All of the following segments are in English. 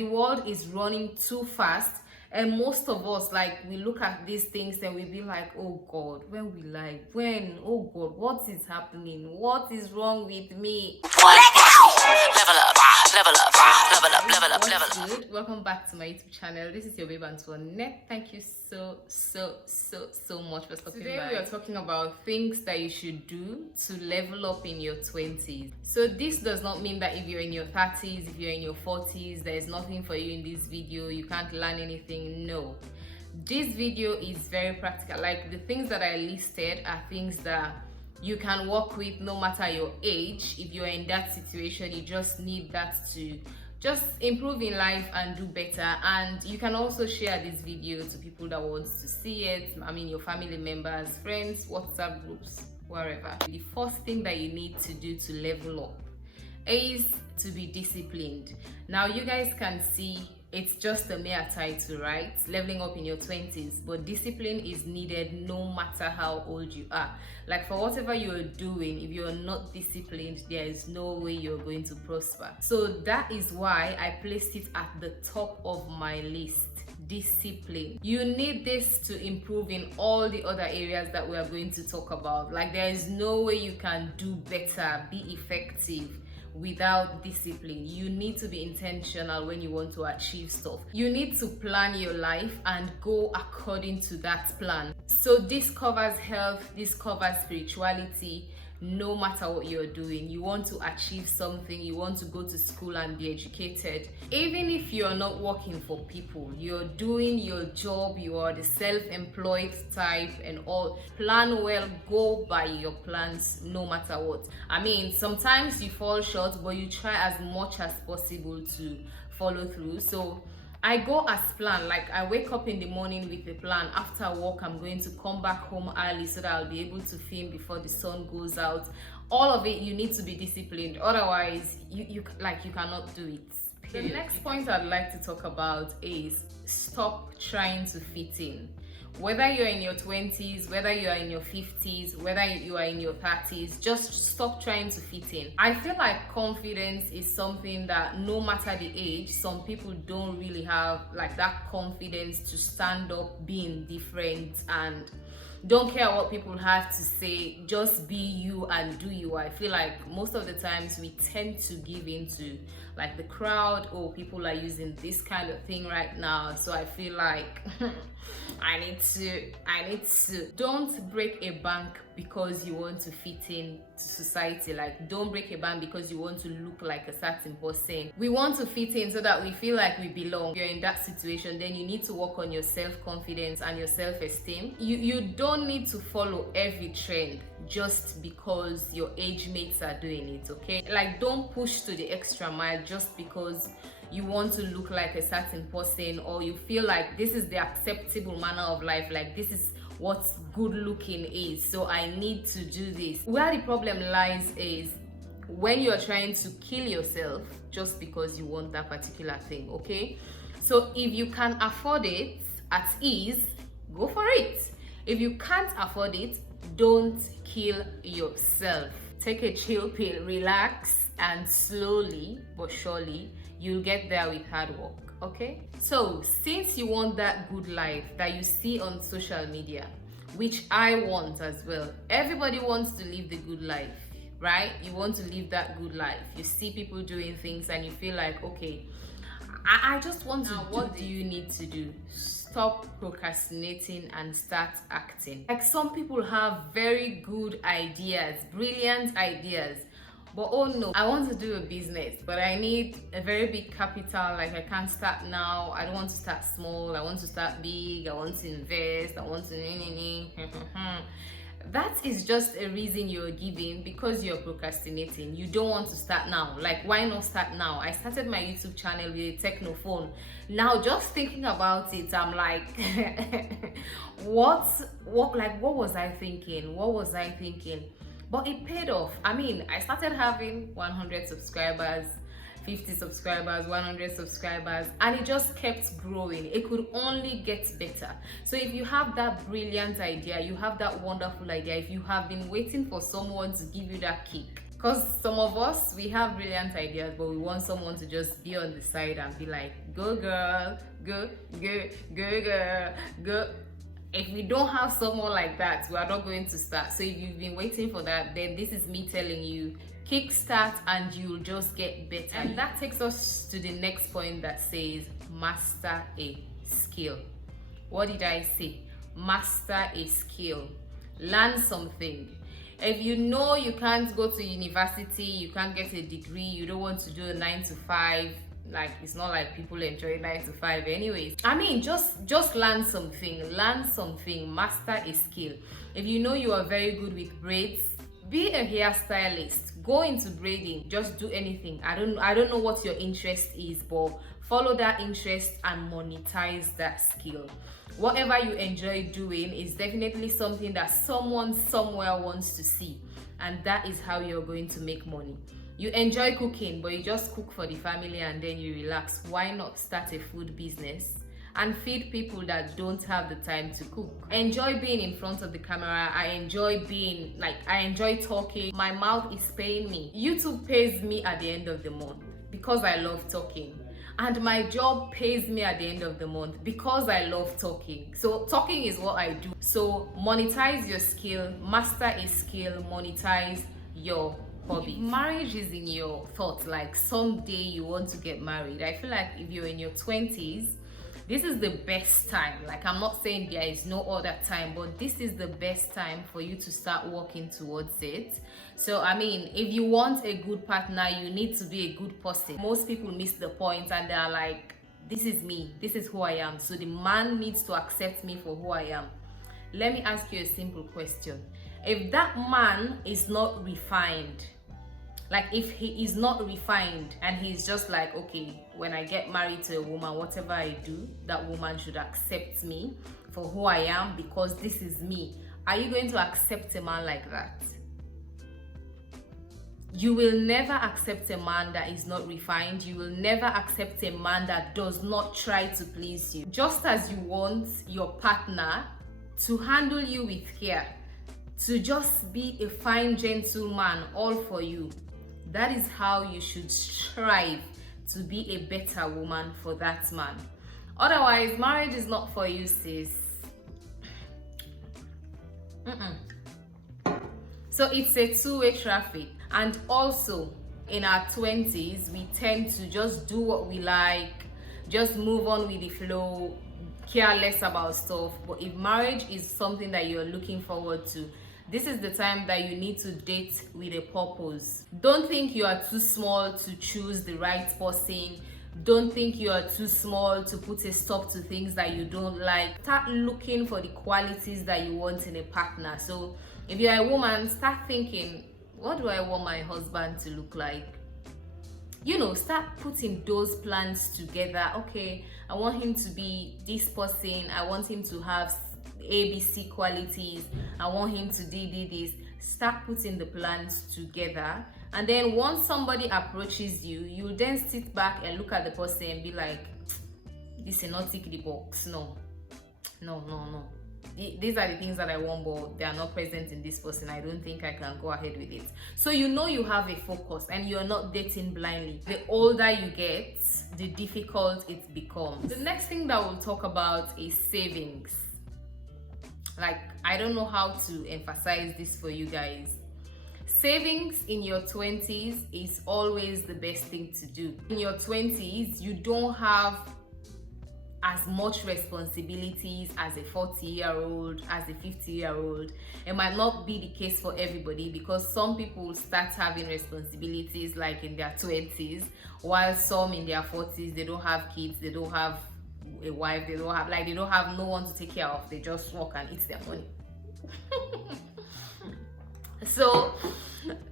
The world is running too fast, and most of us, like, we look at these things and we be like, oh God, when will I, when, oh God, what is happening, what is wrong with me? Level up, level up, level up, level up, level up. Good? Welcome back to my YouTube channel. This is your babe Antoinette. Thank you so much for stopping by. Today we are talking about things that you should do to level up in your 20s. So this does not mean that if you're in your 30s, if you're in your 40s, there is nothing for you in this video, you can't learn anything. No. This video is very practical. Like, the things that I listed are things that you can work with no matter your age. If you're in that situation, you just need that to just improve in life and do better. And you can also share this video to people that want to see it. I mean, your family members, friends, WhatsApp groups, wherever. The first thing that you need to do to level up is to be disciplined. Now, you guys can see it's just a mere title, right? Leveling up in your 20s, but discipline is needed no matter how old you are. Like, for whatever you're doing, if you're not disciplined, there is no way you're going to prosper. So that is why I placed it at the top of my list. Discipline. You need this to improve in all the other areas that we are going to talk about. Like, there is no way you can do better, be effective without discipline. You need to be intentional when you want to achieve stuff. You need to plan your life and go according to that plan. So this covers health, this covers spirituality. No matter what you're doing, you want to achieve something, you want to go to school and be educated. Even if you're not working for people, you're doing your job, you are the self-employed type and all, plan well, go by your plans no matter what. I mean, sometimes you fall short, but you try as much as possible to follow through. So I go as planned. Like, I wake up in the morning with a plan. After work, I'm going to come back home early so that I'll be able to film before the sun goes out. All of it, you need to be disciplined. Otherwise, you cannot do it. The next point I'd like to talk about is stop trying to fit in. Whether you're in your 20s, whether you are in your 50s, whether you are in your 30s, just stop trying to fit in. I feel like confidence is something that no matter the age, some people don't really have like that confidence to stand up being different and don't care what people have to say, just be you and do you. I feel like most of the times we tend to give into like the crowd, or people are using this kind of thing right now, so I feel like I need to don't break a bank because you want to fit in to society. Like, don't break a bank because you want to look like a certain person. We want to fit in so that we feel like we belong. If you're in that situation, then you need to work on your self-confidence and your self-esteem. You don't need to follow every trend just because your age mates are doing it, okay? Like, don't push to the extra mile just because you want to look like a certain person, or you feel like this is the acceptable manner of life, like this is what good looking is, so I need to do this. Where the problem lies is when you're trying to kill yourself just because you want that particular thing, okay? So if you can afford it at ease, go for it. If you can't afford it, don't kill yourself. Take a chill pill, relax, and slowly but surely you'll get there with hard work, okay? So since you want that good life that you see on social media, which I want as well, everybody wants to live the good life, right? You want to live that good life. You see people doing things and you feel like, okay, I just want to. What do you need to do? Stop procrastinating and start acting. Like, some people have very good ideas, brilliant ideas, but oh no, I want to do a business, but I need a very big capital. Like, I can't start now. I don't want to start small. I want to start big. I want to invest. I want to that is just a reason you're giving because you're procrastinating. You don't want to start now. Like, why not start now? I started my YouTube channel with a techno phone. Now, just thinking about it, I'm like, what was I thinking? What was I thinking? But it paid off. I mean, I started having 100 subscribers, 50 subscribers, 100 subscribers, and it just kept growing. It could only get better. So if you have that brilliant idea, you have that wonderful idea, if you have been waiting for someone to give you that kick, Because some of us, we have brilliant ideas, but we want someone to just be on the side and be like, go girl, go girl, go. If we don't have someone like that, we are not going to start. So if you've been waiting for that, then this is me telling you, kickstart and you'll just get better. And that takes us to the next point that says master a skill. What did I say? Master a skill. Learn something. If you know you can't go to university, you can't get a degree, you don't want to do a 9 to 5, like it's not like people enjoy 9 to 5 anyways. I mean, just learn something, master a skill. If you know you are very good with braids, be a hairstylist, go into braiding, just do anything. I don't know what your interest is, but follow that interest and monetize that skill. Whatever you enjoy doing is definitely something that someone somewhere wants to see, and that is how you're going to make money. You enjoy cooking, but you just cook for the family and then you relax. Why not start a food business and feed people that don't have the time to cook? I enjoy being in front of the camera. I enjoy talking. My mouth is paying me. YouTube pays me at the end of the month because I love talking. And my job pays me at the end of the month because I love talking. So talking is what I do. So monetize your skill, master a skill, monetize your hobby. Marriage is in your thoughts, like someday you want to get married. I feel like if you're in your 20s, this is the best time. Like, I'm not saying there is no other time, but this is the best time for you to start working towards it. So I mean, if you want a good partner, you need to be a good person. Most people miss the point and they're like, this is me, this is who I am, so the man needs to accept me for who I am. Let me ask you a simple question. If that man is not refined, like if he is not refined and he's just like, okay, when I get married to a woman, whatever I do, that woman should accept me for who I am because this is me. Are you going to accept a man like that? You will never accept a man that is not refined. You will never accept a man that does not try to please you. Just as you want your partner to handle you with care, to just be a fine gentleman all for you, that is how you should strive to be a better woman for that man. Otherwise, marriage is not for you, sis. So it's a two-way traffic. And also, in our 20s, we tend to just do what we like, just move on with the flow, care less about stuff. But if marriage is something that you're looking forward to, this is the time that you need to date with a purpose. Don't think you are too small to choose the right person. Don't think you are too small to put a stop to things that you don't like. Start looking for the qualities that you want in a partner. So if you're a woman, start thinking, what do I want my husband to look like? You know, start putting those plans together. Okay, I want him to be this person. I want him to have ABC qualities. I want him to do this. Start putting the plans together, and then once somebody approaches you, you then sit back and look at the person and be like, this is not tick the box. No. These are the things that I want, but they are not present in this person. I don't think I can go ahead with it. So you know you have a focus and you're not dating blindly. The older you get, the difficult it becomes. The next thing that we'll talk about is savings. Like, I don't know how to emphasize this for you guys. Savings in your 20s is always the best thing to do. In your 20s, you don't have as much responsibilities as a 40-year-old, as a 50-year-old. It might not be the case for everybody, because some people start having responsibilities like in their 20s, while some in their 40s, they don't have kids, they don't have a wife, they don't have no one to take care of. They just work and eat their money. So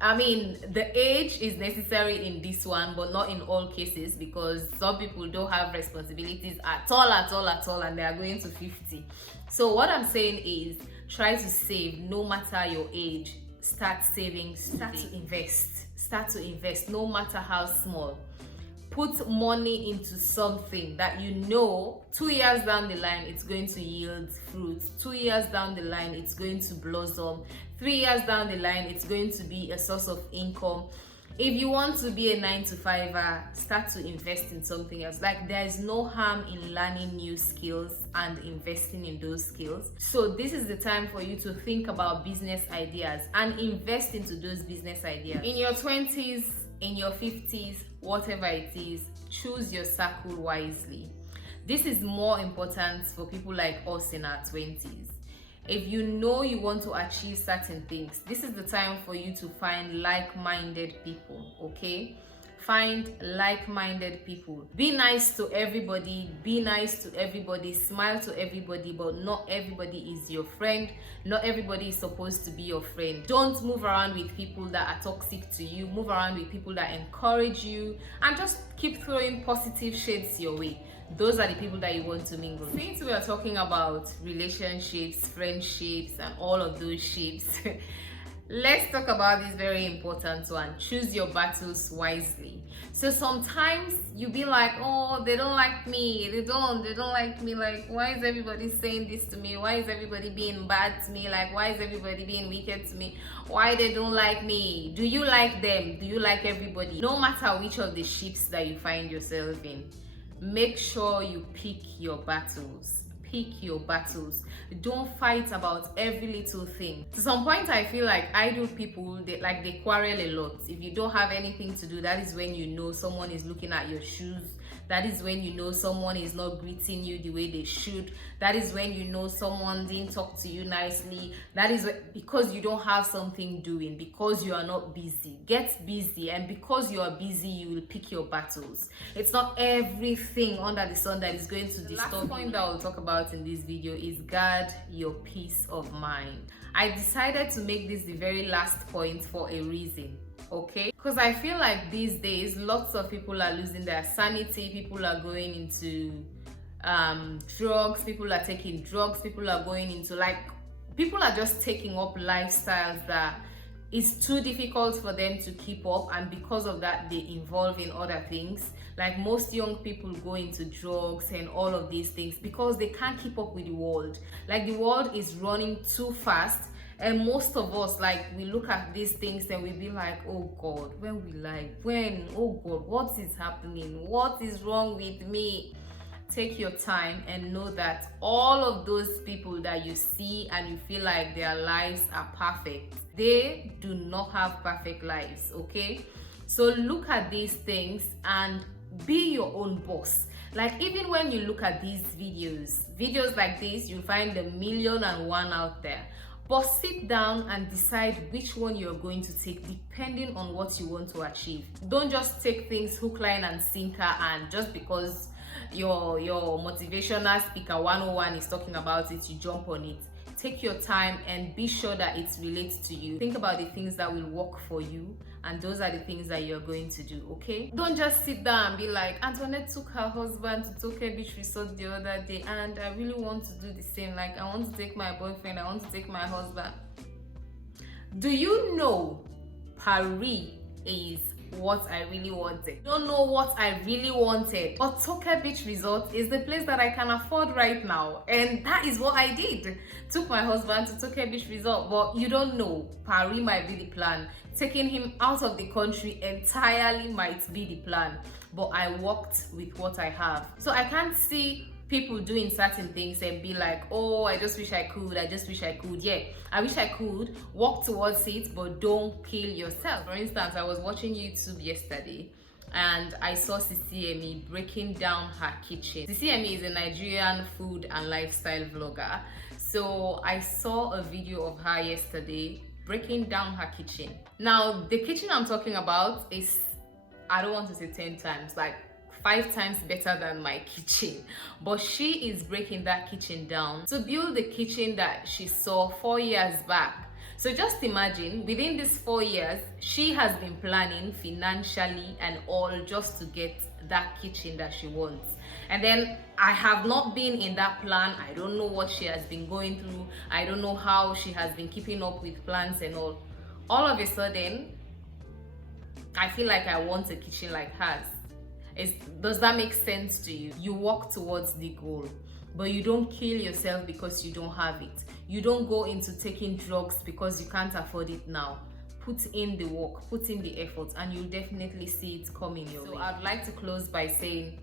I mean, the age is necessary in this one, but not in all cases, because some people don't have responsibilities at all, and they are going to 50. So what I'm saying is, try to save no matter your age. Start saving, start to invest, no matter how small. Put money into something that you know 2 years down the line it's going to yield fruit. 2 years down the line it's going to blossom. 3 years down the line, it's going to be a source of income. If you want to be a 9 to 5er, start to invest in something else. Like, there is no harm in learning new skills and investing in those skills. So this is the time for you to think about business ideas and invest into those business ideas. In your 20s, in your 50s, whatever it is, choose your circle wisely. This is more important for people like us in our 20s. If you know you want to achieve certain things, this is the time for you to find like-minded people, okay? Find like-minded people. Be nice to everybody. Be nice to everybody. Smile to everybody, but not everybody is your friend. Not everybody is supposed to be your friend. Don't move around with people that are toxic to you. Move around with people that encourage you, and just keep throwing positive shades your way. Those are the people that you want to mingle. Since we are talking about relationships, friendships, and all of those shapes, let's talk about this very important one. Choose your battles wisely. So sometimes you be like, oh, they don't like me. They don't like me. Like, why is everybody saying this to me? Why is everybody being bad to me? Like, why is everybody being wicked to me? Why they don't like me? Do you like them? Do you like everybody? No matter which of the ships that you find yourself in, make sure you pick your battles. Pick your battles. Don't fight about every little thing. To some point, I feel like idle people, they quarrel a lot. If you don't have anything to do, that is when you know someone is looking at your shoes. That is when you know someone is not greeting you the way they should. That is when you know someone didn't talk to you nicely. That is because you don't have something doing, because you are not busy. Get busy, and because you are busy, you will pick your battles. It's not everything under the sun that is going to disturb you. The last point that I will talk about in this video is guard your peace of mind. I decided to make this the very last point for a reason. Okay, because I feel like these days lots of people are losing their sanity. People are going into drugs. People are taking drugs. People are going into people are just taking up lifestyles that is too difficult for them to keep up, and because of that they involve in other things. Like, most young people go into drugs and all of these things because they can't keep up with the world. Like, the world is running too fast. And most of us, we look at these things and we be like, oh God, oh God, what is happening? What is wrong with me? Take your time and know that all of those people that you see and you feel like their lives are perfect, they do not have perfect lives, okay? So look at these things and be your own boss. Like, even when you look at these videos like this, you find 1,000,001 out there. But sit down and decide which one you're going to take depending on what you want to achieve. Don't just take things hook, line, and sinker, and just because your motivational speaker 101 is talking about it, you jump on it. Take your time and be sure that it relates to you. Think about the things that will work for you, and those are the things that you're going to do, okay? Don't just sit down and be like, Antoinette took her husband to Tokyo Beach Resort the other day, and I really want to do the same. Like, I want to take my boyfriend, I want to take my husband. Do you know Paris is what I really wanted? Don't know what I really wanted, but Tokyo Beach Resort is the place that I can afford right now, and that is what I did. Took my husband to Tokyo Beach Resort. But you don't know, Paris might be the plan. Taking him out of the country entirely might be the plan, but I worked with what I have. So I can't see people doing certain things and be like, oh, I just wish I could, yeah, I wish I could, work towards it, but don't kill yourself. For instance, I was watching YouTube yesterday and I saw CCME breaking down her kitchen. CCME is a Nigerian food and lifestyle vlogger. So I saw a video of her yesterday breaking down her kitchen. Now, the kitchen I'm talking about is, I don't want to say 10 times, 5 times better than my kitchen, but she is breaking that kitchen down to build the kitchen that she saw 4 years back. So just imagine, within these 4 years, she has been planning financially and all just to get that kitchen that she wants. And then I have not been in that plan. I don't know what she has been going through. I don't know how she has been keeping up with plans and all. All of a sudden, I feel like I want a kitchen like hers. Does that make sense to you? You walk towards the goal. but you don't kill yourself because you don't have it. You don't go into taking drugs because you can't afford it now. Put in the work, put in the effort, and you'll definitely see it coming your way. So I'd like to close by saying,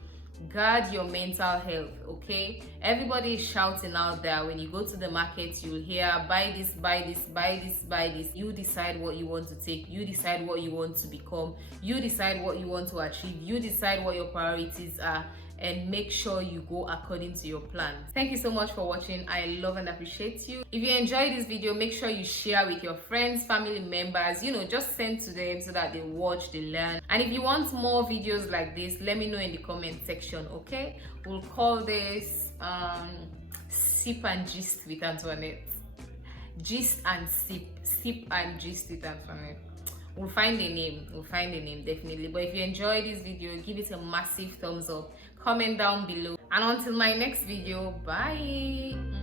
guard your mental health, okay? Everybody is shouting out there. When you go to the market, you'll hear buy this, buy this, buy this, buy this. You decide what you want to take, you decide what you want to become, you decide what you want to achieve, you decide what your priorities are, and make sure you go according to your plan. Thank you so much for watching. I love and appreciate you. If you enjoyed this video, make sure you share with your friends, family members, just send to them so that they watch, they learn. And if you want more videos like this, let me know in the comment section, okay? We'll call this Sip and Gist with Antoinette. Gist and sip and gist with Antoinette. We'll find a name, definitely. But if you enjoyed this video, give it a massive thumbs up, comment down below, and until my next video, bye.